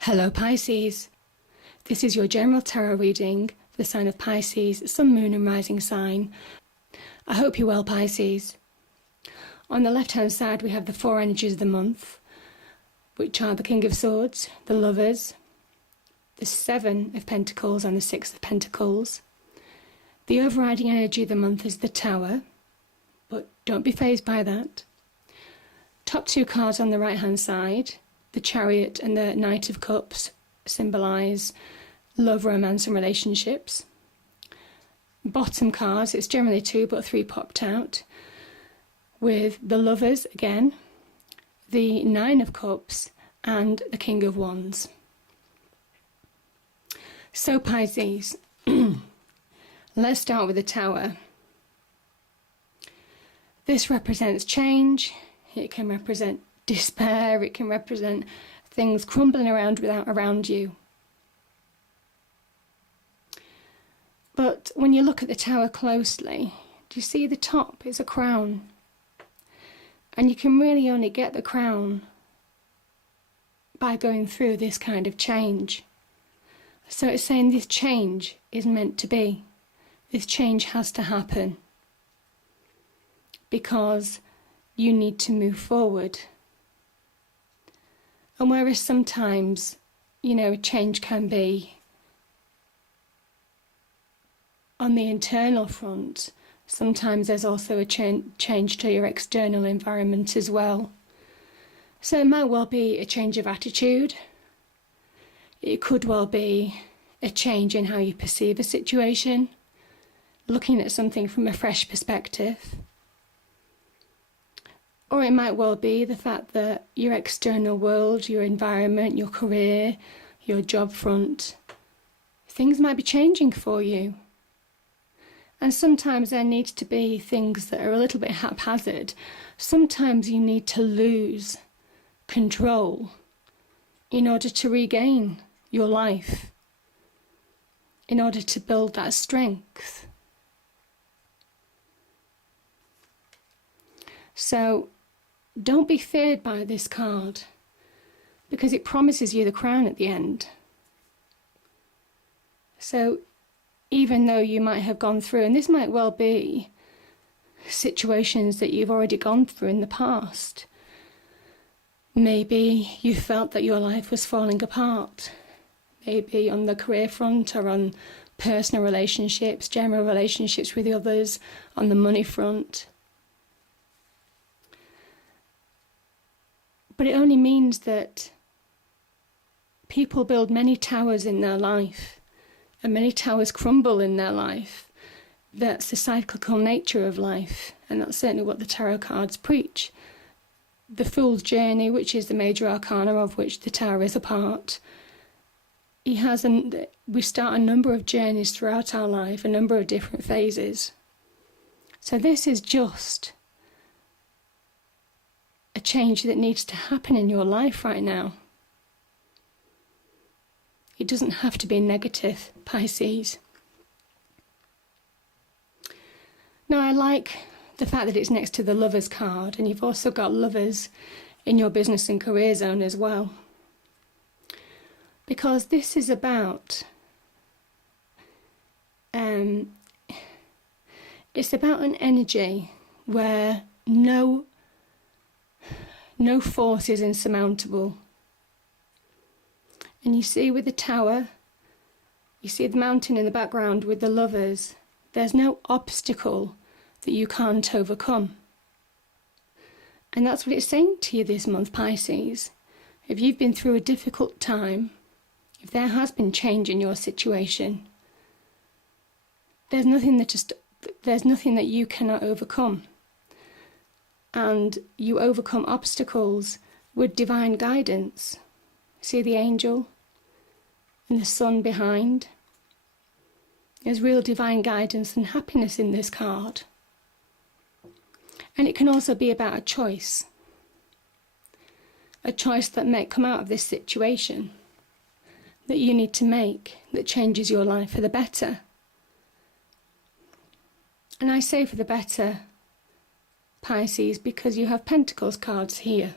Hello Pisces, this is your general tarot reading for the sign of Pisces, Sun, Moon and Rising sign. I hope you're well, Pisces. On the left hand side we have the four energies of the month, which are the King of Swords, the Lovers, the Seven of Pentacles and the Six of Pentacles. The overriding energy of the month is the Tower, but don't be fazed by that. Top two cards on the right hand side, the Chariot and the Knight of Cups, symbolise love, romance and relationships. Bottom cards, it's generally two but three popped out, with the Lovers again, the Nine of Cups and the King of Wands. So Pisces, let's start with the Tower. This represents change. It can represent despair. It can represent things crumbling around you. But when you look at the Tower closely, do you see the top? It's a crown. And you can really only get the crown by going through this kind of change. So it's saying this change is meant to be. This change has to happen because you need to move forward. And whereas sometimes, change can be on the internal front, sometimes there's also a change to your external environment as well. So it might well be a change of attitude. It could well be a change in how you perceive a situation, looking at something from a fresh perspective. Or it might well be the fact that your external world, your environment, your career, your job front, things might be changing for you. And sometimes there needs to be things that are a little bit haphazard. Sometimes you need to lose control in order to regain your life, in order to build that strength. So don't be feared by this card, because it promises you the crown at the end. So even though you might have gone through, and this might well be situations that you've already gone through in the past. Maybe you felt that your life was falling apart. Maybe on the career front or on personal relationships, general relationships with the others, on the money front. But it only means that people build many towers in their life, and many towers crumble in their life. That's the cyclical nature of life, and that's certainly what the tarot cards preach. The Fool's Journey, which is the major arcana of which the Tower is a part, we start a number of journeys throughout our life, a number of different phases. So this is just a change that needs to happen in your life right now. It doesn't have to be negative, Pisces. Now I like the fact that it's next to the Lovers card, and you've also got Lovers in your business and career zone as well. Because this is about, it's about an energy where no force is insurmountable. And you see with the Tower, you see the mountain in the background with the Lovers. There's no obstacle that you can't overcome. And that's what it's saying to you this month, Pisces. If you've been through a difficult time, if there has been change in your situation, there's nothing that you cannot overcome. And you overcome obstacles with divine guidance. See the angel and the sun behind? There's real divine guidance and happiness in this card. And it can also be about a choice. A choice that may come out of this situation that you need to make, that changes your life for the better. And I say for the better, Pisces, because you have Pentacles cards here.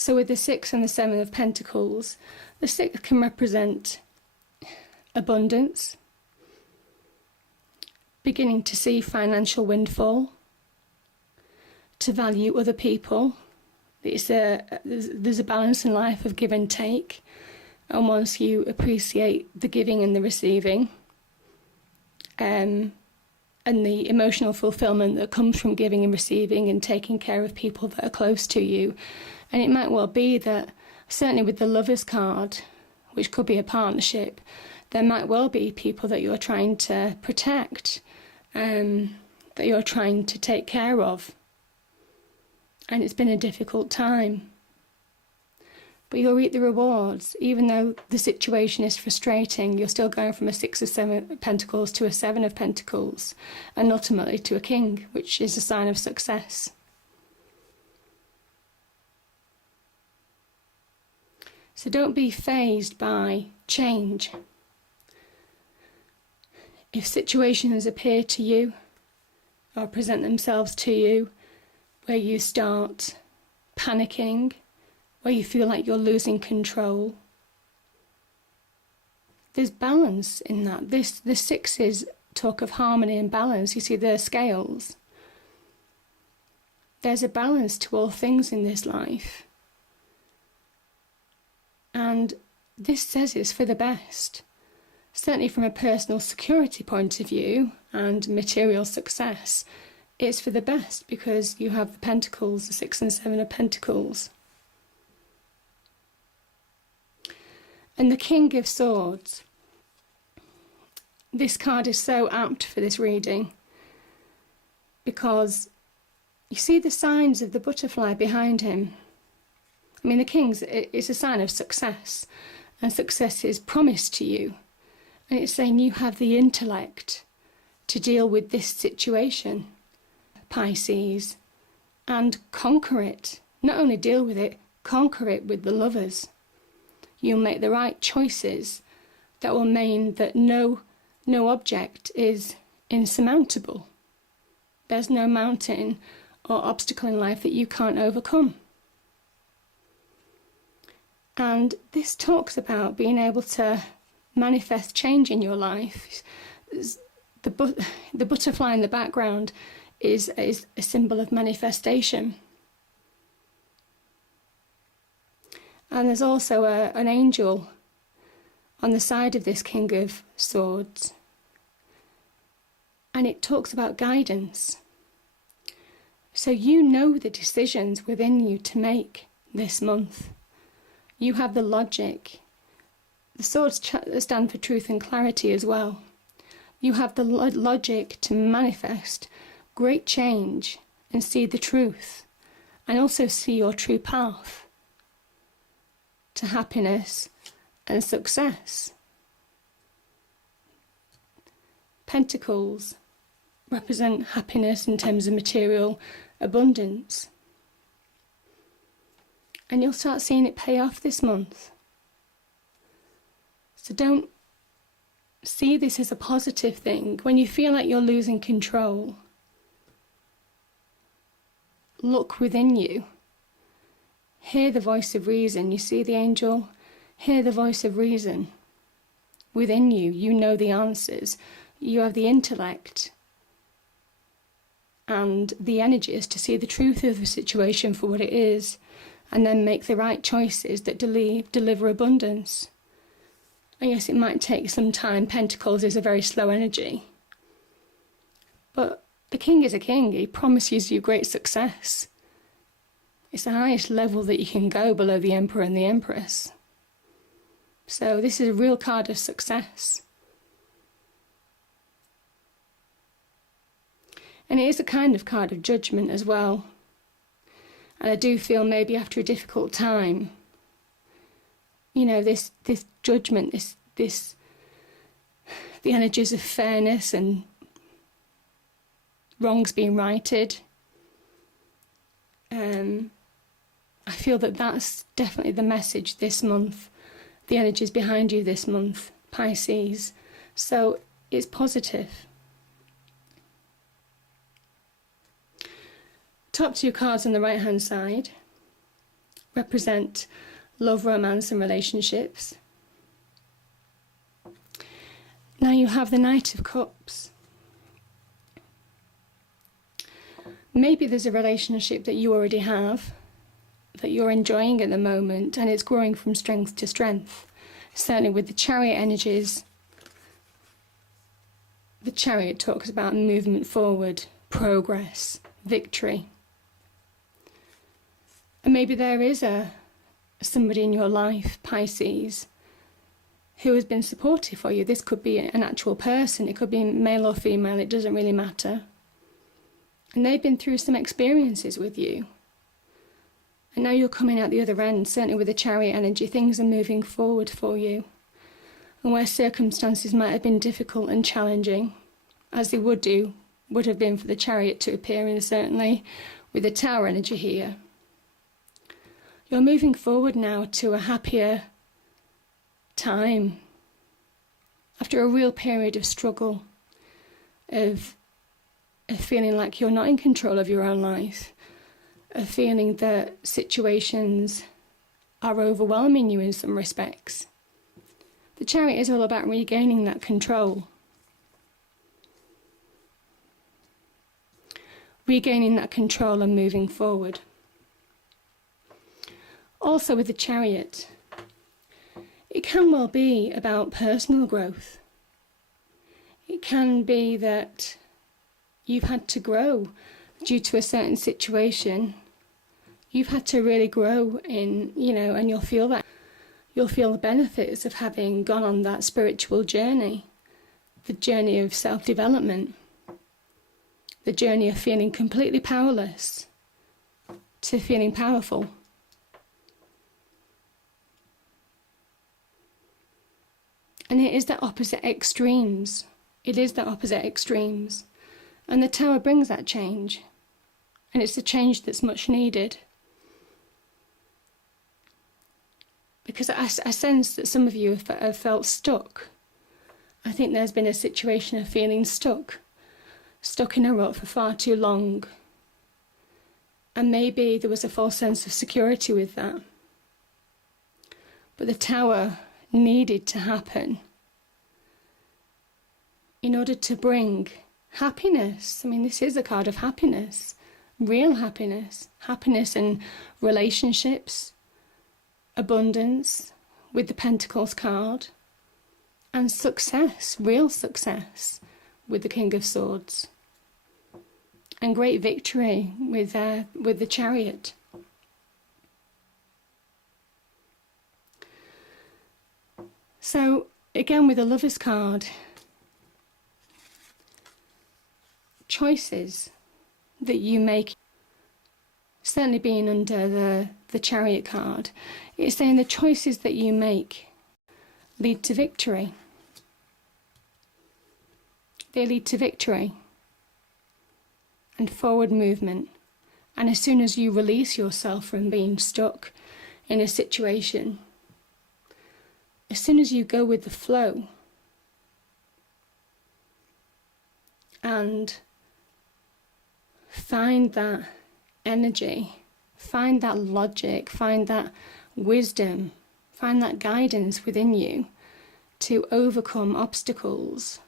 So with the 6 and the 7 of Pentacles, the 6 can represent abundance, beginning to see financial windfall, to value other people. There's a balance in life of give and take, and once you appreciate the giving and the receiving, and the emotional fulfillment that comes from giving and receiving and taking care of people that are close to you. And it might well be that, certainly with the Lovers card, which could be a partnership, there might well be people that you're trying to protect, that you're trying to take care of. And it's been a difficult time. But you'll reap the rewards. Even though the situation is frustrating, you're still going from a 6 or 7 of Pentacles to a 7 of Pentacles, and ultimately to a King, which is a sign of success. So don't be fazed by change. If situations appear to you or present themselves to you where you start panicking, where you feel like you're losing control, there's balance in that. The 6s talk of harmony and balance. You see the scales. There's a balance to all things in this life. And this says it's for the best. Certainly from a personal security point of view and material success, it's for the best because you have the Pentacles, the 6 and 7 of Pentacles. And the King of Swords. This card is so apt for this reading because you see the signs of the butterfly behind him. I mean, the King's is a sign of success, and success is promised to you. And it's saying you have the intellect to deal with this situation, Pisces, and conquer it. Not only deal with it, conquer it with the Lovers. You'll make the right choices that will mean that no object is insurmountable. There's no mountain or obstacle in life that you can't overcome. And this talks about being able to manifest change in your life. The butterfly in the background is a symbol of manifestation. And there's also an angel on the side of this King of Swords. And it talks about guidance. So you know the decisions within you to make this month. You have the logic. The swords stand for truth and clarity as well. You have the logic to manifest great change and see the truth, and also see your true path to happiness and success. Pentacles represent happiness in terms of material abundance. And you'll start seeing it pay off this month. So don't see this as a positive thing. When you feel like you're losing control, look within you. Hear the voice of reason. You see the angel? Hear the voice of reason within you. You know the answers. You have the intellect and the energies to see the truth of the situation for what it is, and then make the right choices that deliver abundance. And yes, it might take some time. Pentacles is a very slow energy. But the King is a king. He promises you great success. It's the highest level that you can go below the Emperor and the Empress. So this is a real card of success. And it is a kind of card of judgment as well. And I do feel maybe after a difficult time, you know, this judgment, the energies of fairness and wrongs being righted. I feel that that's definitely the message this month, the energies behind you this month, Pisces. So it's positive. Top two cards on the right hand side represent love, romance and relationships. Now you have the Knight of Cups. Maybe there's a relationship that you already have, that you're enjoying at the moment, and it's growing from strength to strength. Certainly with the Chariot energies, the Chariot talks about movement forward, progress, victory. And maybe there is somebody in your life, Pisces, who has been supportive for you. This could be an actual person, it could be male or female, it doesn't really matter. And they've been through some experiences with you. And now you're coming out the other end, certainly with the Chariot energy, things are moving forward for you. And where circumstances might have been difficult and challenging, as they would have been for the Chariot to appear in, certainly with the Tower energy here. You're moving forward now to a happier time. After a real period of struggle, of feeling like you're not in control of your own life, of feeling that situations are overwhelming you in some respects. The Chariot is all about regaining that control. Regaining that control and moving forward. Also with the Chariot, it can well be about personal growth. It can be that you've had to grow due to a certain situation. You've had to really grow in, and you'll feel that. You'll feel the benefits of having gone on that spiritual journey, the journey of self-development, the journey of feeling completely powerless to feeling powerful. And it is the opposite extremes. It is the opposite extremes. And the Tower brings that change. And it's a change that's much needed. Because I sense that some of you have felt stuck. I think there's been a situation of feeling stuck in a rut for far too long. And maybe there was a false sense of security with that. But the Tower needed to happen in order to bring happiness. I mean, this is a card of happiness, real happiness, happiness in relationships, abundance with the Pentacles card, and success, real success with the King of Swords, and great victory with the Chariot. So again, with the Lovers card, choices that you make, certainly being under the Chariot card, it's saying the choices that you make lead to victory. They lead to victory and forward movement. And as soon as you release yourself from being stuck in a situation, as soon as you go with the flow and find that energy, find that logic, find that wisdom, find that guidance within you to overcome obstacles,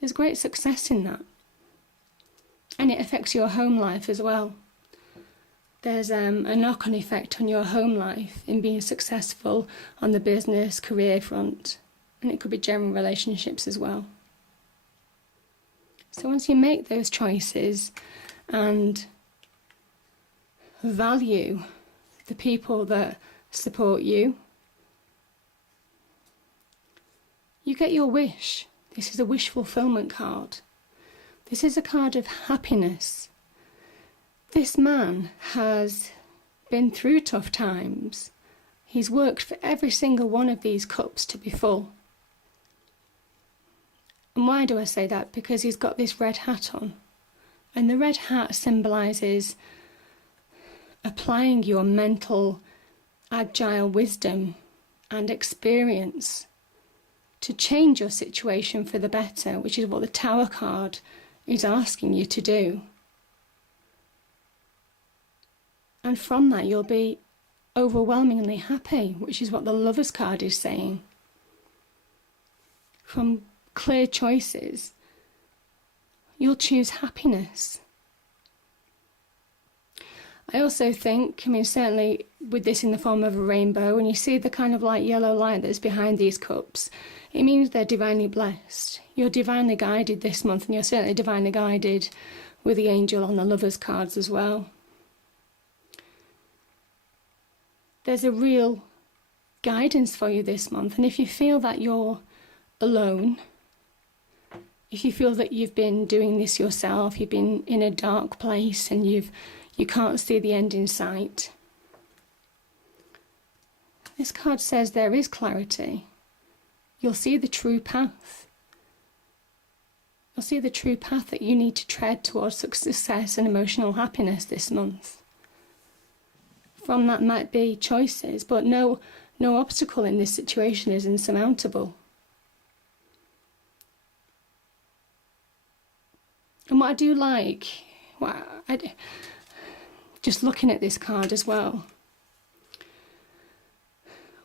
there's great success in that. And it affects your home life as well. There's a knock-on effect on your home life in being successful on the business, career front. And it could be general relationships as well. So once you make those choices and value the people that support you, you get your wish. This is a wish fulfillment card. This is a card of happiness. This man has been through tough times. He's worked for every single one of these cups to be full. And why do I say that? Because he's got this red hat on. And the red hat symbolises applying your mental, agile wisdom and experience to change your situation for the better, which is what the Tower card is asking you to do. And from that, you'll be overwhelmingly happy, which is what the Lovers card is saying. From clear choices, you'll choose happiness. I also think, I mean, certainly with this in the form of a rainbow, and you see the kind of light yellow light that's behind these cups, it means they're divinely blessed. You're divinely guided this month, and you're certainly divinely guided with the angel on the Lovers cards as well. There's a real guidance for you this month, and if you feel that you're alone, if you feel that you've been doing this yourself, you've been in a dark place and you can't see the end in sight, this card says there is clarity. You'll see the true path. You'll see the true path that you need to tread towards success and emotional happiness this month. From that might be choices, but no obstacle in this situation is insurmountable. And what I do like, just looking at this card as well,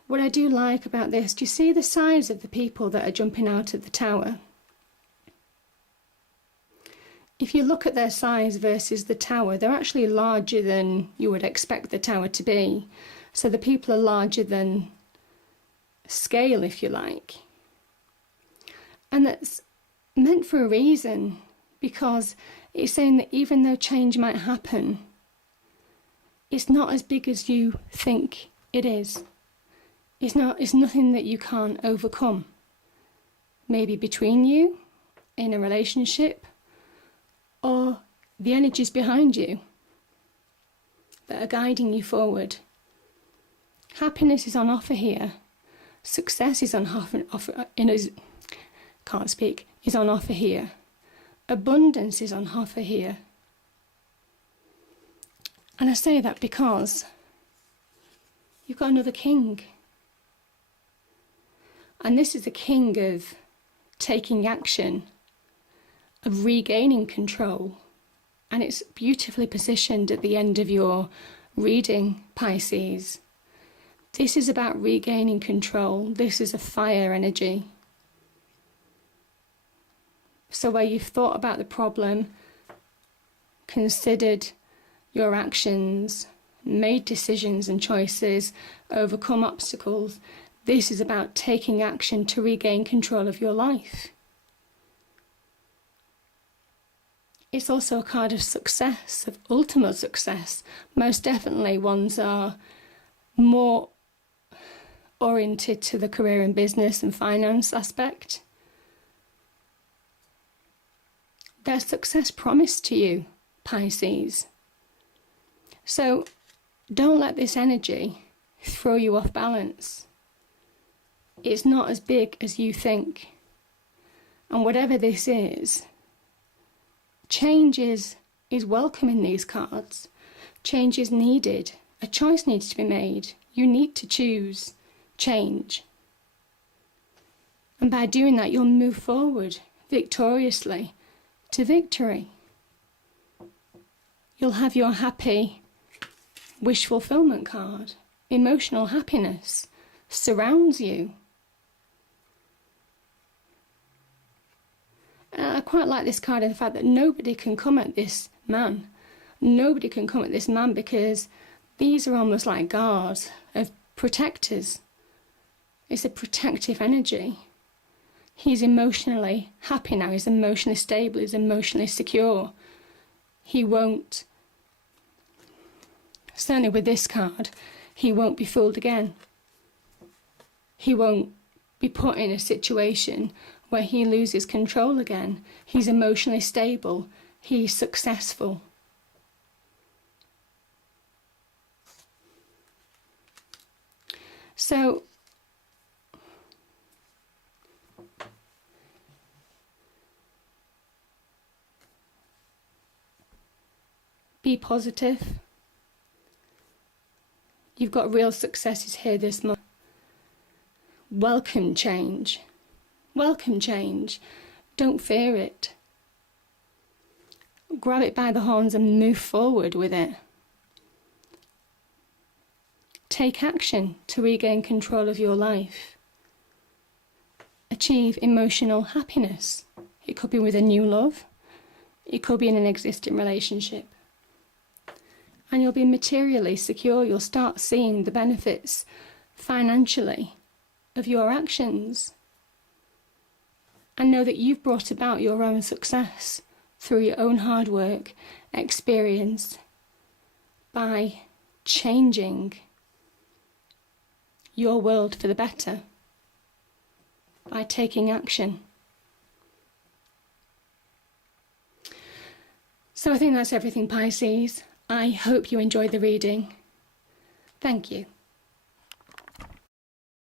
what I do like about this, do you see the size of the people that are jumping out of the tower? If you look at their size versus the tower, they're actually larger than you would expect the tower to be. So the people are larger than scale, if you like. And that's meant for a reason, because it's saying that even though change might happen, it's not as big as you think it is. It's nothing that you can't overcome. Maybe between you, in a relationship, or the energies behind you that are guiding you forward. Happiness is on offer here. Success is on offer is on offer here. Abundance is on offer here. And I say that because you've got another king. And this is a king of taking action, of regaining control. And it's beautifully positioned at the end of your reading, Pisces. This is about regaining control. This is a fire energy. So where you've thought about the problem, considered your actions, made decisions and choices, overcome obstacles, this is about taking action to regain control of your life. It's also a card of success, of ultimate success. Most definitely ones are more oriented to the career and business and finance aspect. There's success promised to you, Pisces. So don't let this energy throw you off balance. It's not as big as you think. And whatever this is, change is welcome in these cards. Change is needed. A choice needs to be made. You need to choose change. And by doing that, you'll move forward victoriously to victory. You'll have your happy wish fulfillment card. Emotional happiness surrounds you. I quite like this card in the fact that nobody can come at this man. Nobody can come at this man because these are almost like guards of protectors. It's a protective energy. He's emotionally happy now. He's emotionally stable. He's emotionally secure. He won't, certainly with this card, he won't be fooled again. He won't be put in a situation where he loses control again. He's emotionally stable. He's successful. So, be positive. You've got real successes here this month. Welcome change. Welcome change. Don't fear it. Grab it by the horns and move forward with it. take action to regain control of your life. Achieve emotional happiness. It could be with a new love. It could be in an existing relationship. And you'll be materially secure. You'll start seeing the benefits financially of your actions. And know that you've brought about your own success through your own hard work, experience, by changing your world for the better, by taking action. So I think that's everything, Pisces. I hope you enjoyed the reading. Thank you.